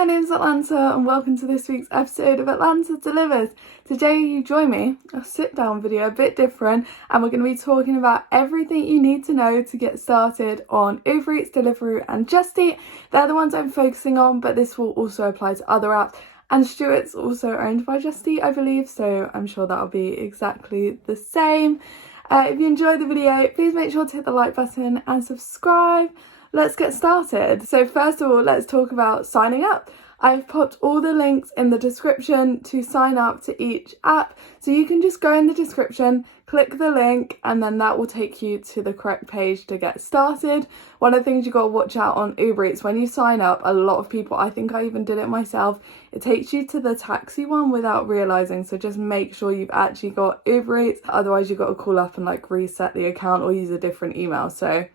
my name's Atlanta and welcome to this week's episode of Atlanta Delivers. Today you join me, a sit down video, a bit different, and we're going to be talking about everything you need to know to get started on Uber Eats, Deliveroo and Just Eat. They're the ones I'm focusing on, but this will also apply to other apps. And Stuart's also owned by Just Eat, I believe, so I'm sure that'll be exactly the same. If you enjoyed the video, please make sure to hit the like button and subscribe. Let's get started. So first of all, let's talk about signing up. I've popped all the links in the description to sign up to each app. So you can just go in the description, click the link, and then that will take you to the correct page to get started. One of the things you got to watch out on Uber Eats, when you sign up, a lot of people, I think I even did it myself, it takes you to the taxi one without realising. So just make sure you've actually got Uber Eats. Otherwise you've got to call up and reset the account or use a different email. So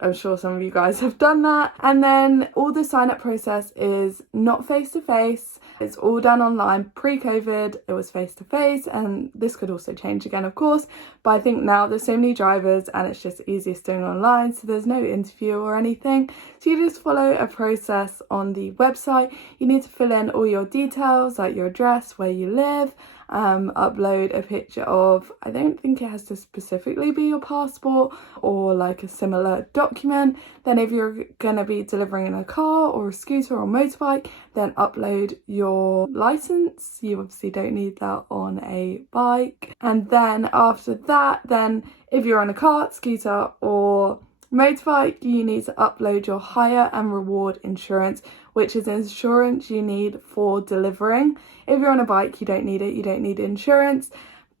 I'm sure some of you guys have done that. And then all the sign up process is not face to face. It's all done online. Pre-COVID, it was face to face, and this could also change again, of course. But I think now there's so many drivers and it's just easiest doing online. So there's no interview or anything. So you just follow a process on the website. You need to fill in all your details, like your address, where you live, upload a picture of, I don't think it has to specifically be your passport or a similar document. Then if you're going to be delivering in a car or a scooter or motorbike, then upload your license. You obviously don't need that on a bike. And then after that, then if you're on a cart, scooter or motorbike, you need to upload your hire and reward insurance, which is insurance you need for delivering. If you're on a bike, you don't need it, you don't need insurance.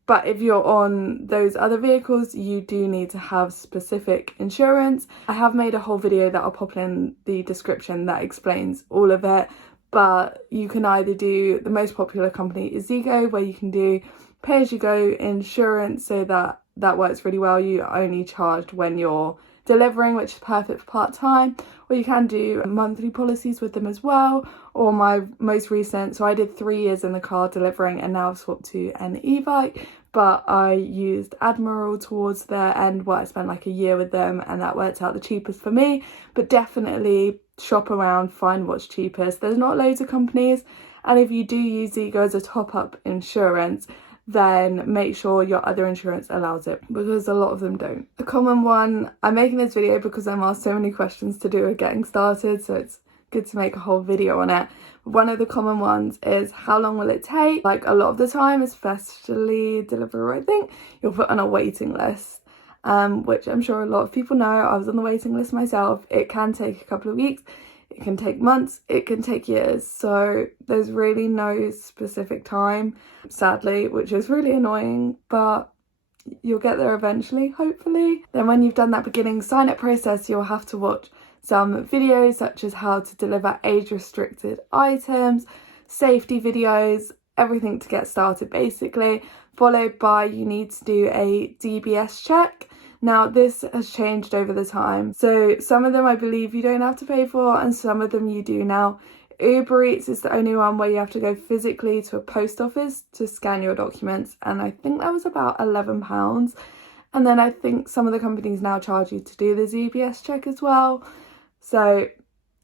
But if you're on those other vehicles, you do need to have specific insurance. I have made a whole video that I'll pop in the description that explains all of it. But you can either do, the most popular company is Zego, where you can do pay-as-you-go insurance, so that works really well. You are only charged when you're delivering, which is perfect for part-time, or you can do monthly policies with them as well. Or my most recent, so I did 3 years in the car delivering and now I've swapped to an e-bike, but I used Admiral towards their end where I spent a year with them, and that worked out the cheapest for me. But definitely shop around, find what's cheapest. There's not loads of companies, and if you do use Zego as a top-up insurance, then make sure your other insurance allows it, because a lot of them don't. A common one, I'm making this video because I'm asked so many questions to do with getting started, so it's good to make a whole video on it. One of the common ones is, how long will it take? A lot of the time, especially Deliveroo, I think, you're put on a waiting list, which I'm sure a lot of people know. I was on the waiting list myself. It can take a couple of weeks. It can take months, it can take years, so there's really no specific time, sadly, which is really annoying, but you'll get there eventually, hopefully. Then when you've done that beginning sign-up process, you'll have to watch some videos such as how to deliver age-restricted items, safety videos, everything to get started basically, followed by you need to do a DBS check. Now, this has changed over the time. So some of them I believe you don't have to pay for, and some of them you do now. Uber Eats is the only one where you have to go physically to a post office to scan your documents, and I think that was about £11. And then I think some of the companies now charge you to do the DBS check as well. So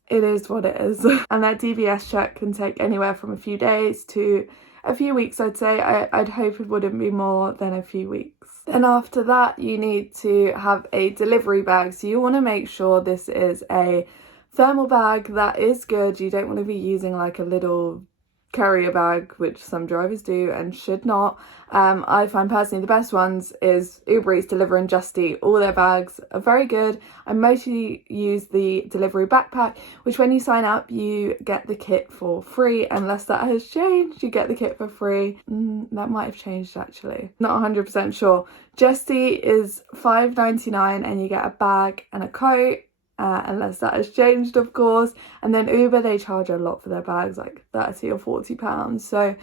it is what it is. And that DBS check can take anywhere from a few days to a few weeks, I'd say. I'd hope it wouldn't be more than a few weeks. Then after that, you need to have a delivery bag. So you want to make sure this is a thermal bag that is good. You don't want to be using a little carrier bag, which some drivers do and should not. I find personally the best ones is Uber Eats, Deliveroo and Just Eat. All their bags are very good. I mostly use the Delivery backpack, which when you sign up you get the kit for free, unless that has changed. You get the kit for free. That might have changed actually, not 100% sure. Just Eat is $5.99 and you get a bag and a coat, unless that has changed, of course. And then Uber, they charge a lot for their bags, £30 or £40. So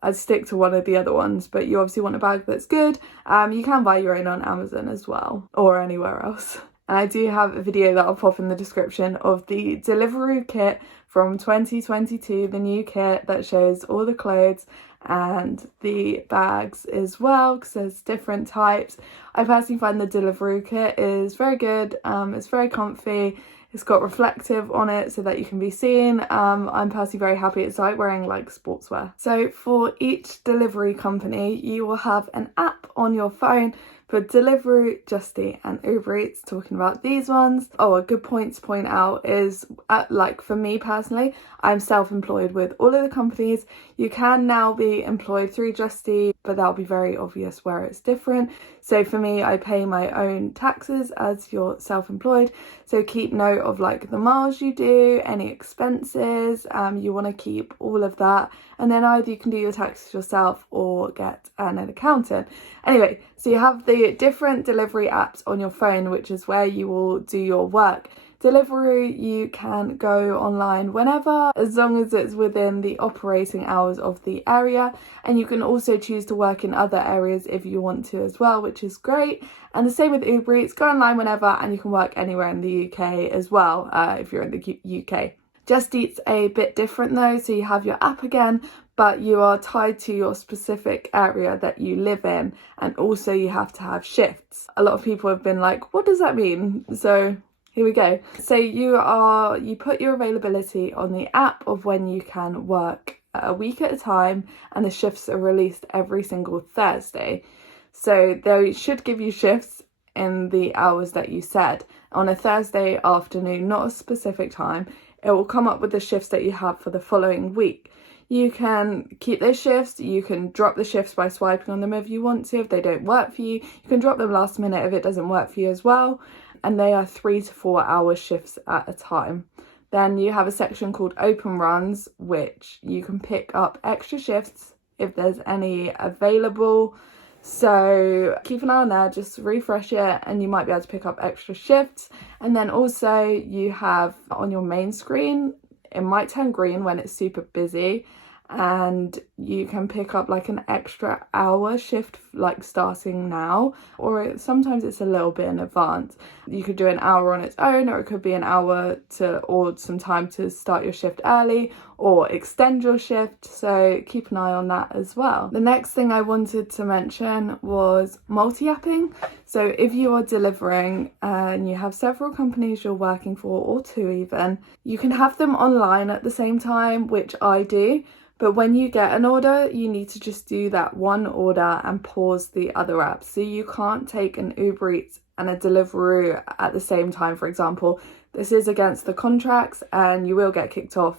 I'd stick to one of the other ones, but you obviously want a bag that's good. You can buy your own on Amazon as well, or anywhere else. And I do have a video that I'll pop in the description of the Deliveroo kit from 2022, the new kit that shows all the clothes and the bags as well, because there's different types. I personally find the Deliveroo kit is very good. It's very comfy. It's got reflective on it so that you can be seen. I'm personally very happy. It's like wearing like sportswear. So for each delivery company, you will have an app on your phone for Deliveroo, Just Eat and Uber Eats, talking about these ones. Oh, a good point to point out is, like for me personally, I'm self-employed with all of the companies. You can now be employed through Just Eat, but that'll be very obvious where it's different. So for me, I pay my own taxes as you're self-employed. So keep note of like the miles you do, any expenses, you want to keep all of that. And then either you can do your taxes yourself or get an accountant. Anyway, so you have the different delivery apps on your phone, which is where you will do your work. Deliveroo, you can go online whenever, as long as it's within the operating hours of the area, and you can also choose to work in other areas if you want to as well, which is great. And the same with Uber Eats, go online whenever and you can work anywhere in the UK as well, if you're in the UK. Just Eat's a bit different though, so you have your app again, but you are tied to your specific area that you live in, and also you have to have shifts. A lot of people have been like, what does that mean? So here we go. So you put your availability on the app of when you can work a week at a time, and the shifts are released every single Thursday. So they should give you shifts in the hours that you said. On a Thursday afternoon, not a specific time, it will come up with the shifts that you have for the following week. You can keep those shifts, you can drop the shifts by swiping on them if you want to, if they don't work for you. You can drop them last minute if it doesn't work for you as well. And they are 3 to 4 hour shifts at a time. Then you have a section called open runs, which you can pick up extra shifts if there's any available. So keep an eye on there, just refresh it and you might be able to pick up extra shifts. And then also you have on your main screen, it might turn green when it's super busy, and you can pick up like an extra hour shift like starting now, or sometimes it's a little bit in advance. You could do an hour on its own, or it could be an hour or some time to start your shift early or extend your shift, so keep an eye on that as well. The next thing I wanted to mention was multi-apping. So if you are delivering and you have several companies you're working for, or 2 even, you can have them online at the same time, which I do. But when you get an order, you need to just do that one order and pause the other apps. So you can't take an Uber Eats and a Deliveroo at the same time, for example. This is against the contracts and you will get kicked off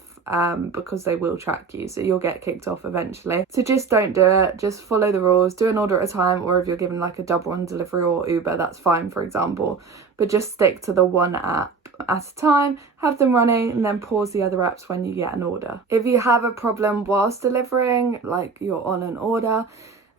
because they will track you. So you'll get kicked off eventually. So just don't do it. Just follow the rules. Do an order at a time, or if you're given like a double on Deliveroo or Uber, that's fine, for example. But just stick to the one app at a time, have them running, and then pause the other apps when you get an order. If you have a problem whilst delivering, like you're on an order,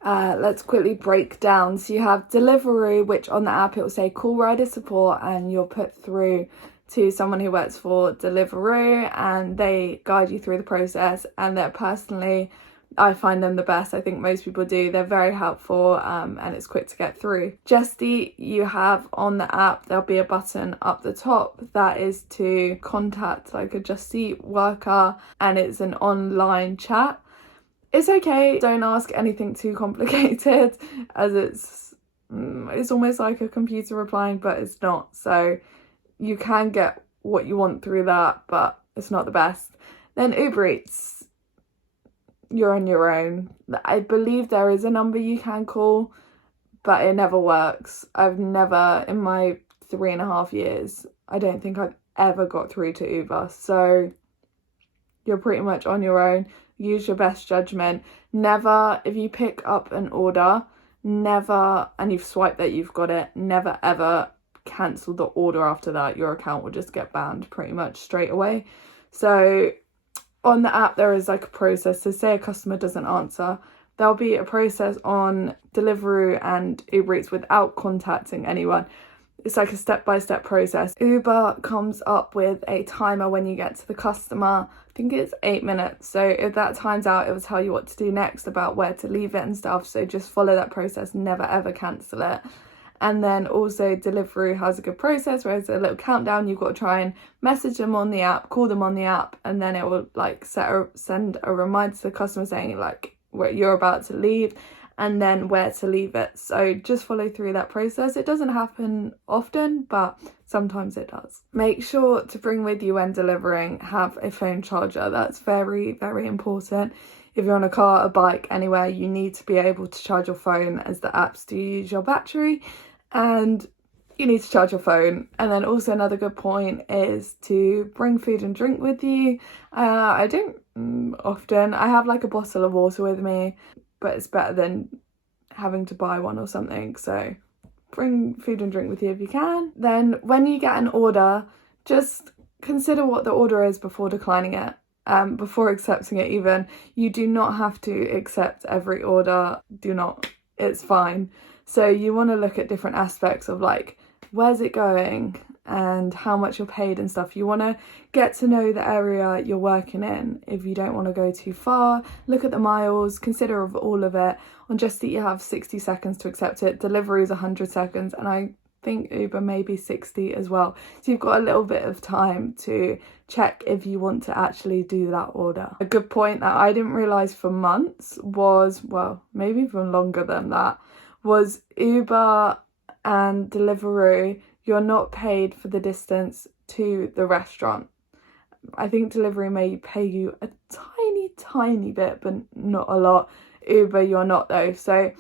let's quickly break down. So you have Deliveroo, which on the app it will say call rider support, and you're put through to someone who works for Deliveroo and they guide you through the process, and they're personally, I find them the best. I think most people do. They're very helpful and it's quick to get through. Just Eat, you have on the app, there'll be a button up the top that is to contact like a Just Eat worker, and it's an online chat. It's okay, don't ask anything too complicated, as it's almost like a computer replying, but it's not. So you can get what you want through that, but it's not the best. Then Uber Eats, you're on your own. I believe there is a number you can call, but it never works. I've never, in my 3.5 years, I don't think I've ever got through to Uber. So you're pretty much on your own. Use your best judgment. Never, if you pick up an order, never, and you've swiped that you've got it, never ever cancel the order after that. Your account will just get banned pretty much straight away. So on the app there is like a process. So say a customer doesn't answer, there'll be a process on Deliveroo and Uber Eats without contacting anyone. It's like a step-by-step process. Uber comes up with a timer when you get to the customer. I think it's 8 minutes. So if that time's out, it will tell you what to do next, about where to leave it and stuff. So just follow that process, never ever cancel it. And then also Deliveroo has a good process where it's a little countdown. You've got to try and message them on the app, call them on the app, and then it will like send a reminder to the customer saying like you're about to leave. and then where to leave it. So just follow through that process. It doesn't happen often, but sometimes it does. Make sure to bring with you when delivering, have a phone charger. That's very, very important. If you're on a car, a bike, anywhere, you need to be able to charge your phone, as the apps do use your battery, and you need to charge your phone. And then also another good point is to bring food and drink with you. I don't often. I have like a bottle of water with me, but it's better than having to buy one or something. So bring food and drink with you if you can. Then when you get an order, just consider what the order is before declining it. Before accepting it even. You do not have to accept every order. Do not. It's fine. So you want to look at different aspects of like, where's it going and how much you're paid and stuff. You want to get to know the area you're working in. If you don't want to go too far, look at the miles, consider of all of it. On Just Eat you have 60 seconds to accept it. Deliveroo is 100 seconds, and I think Uber maybe 60 as well. So you've got a little bit of time to check if you want to actually do that order. A good point that I didn't realise for months was, well, maybe even longer than that, was Uber and Deliveroo, you're not paid for the distance to the restaurant. I think Deliveroo may pay you a tiny bit, but not a lot. Uber, you're not though. So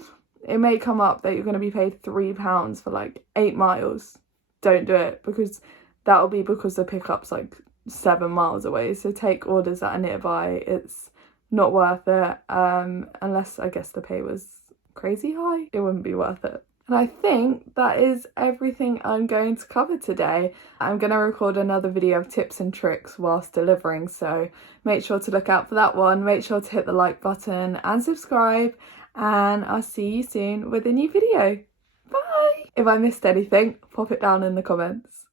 it may come up that you're going to be paid £3 for like 8 miles. Don't do it, because that'll be because the pickup's like 7 miles away. So take orders that are nearby. It's not worth it, unless I guess the pay was crazy high. It wouldn't be worth it. And I think that is everything I'm going to cover today. I'm going to record another video of tips and tricks whilst delivering, so make sure to look out for that one. Make sure to hit the like button and subscribe, and I'll see you soon with a new video. Bye! If I missed anything, pop it down in the comments.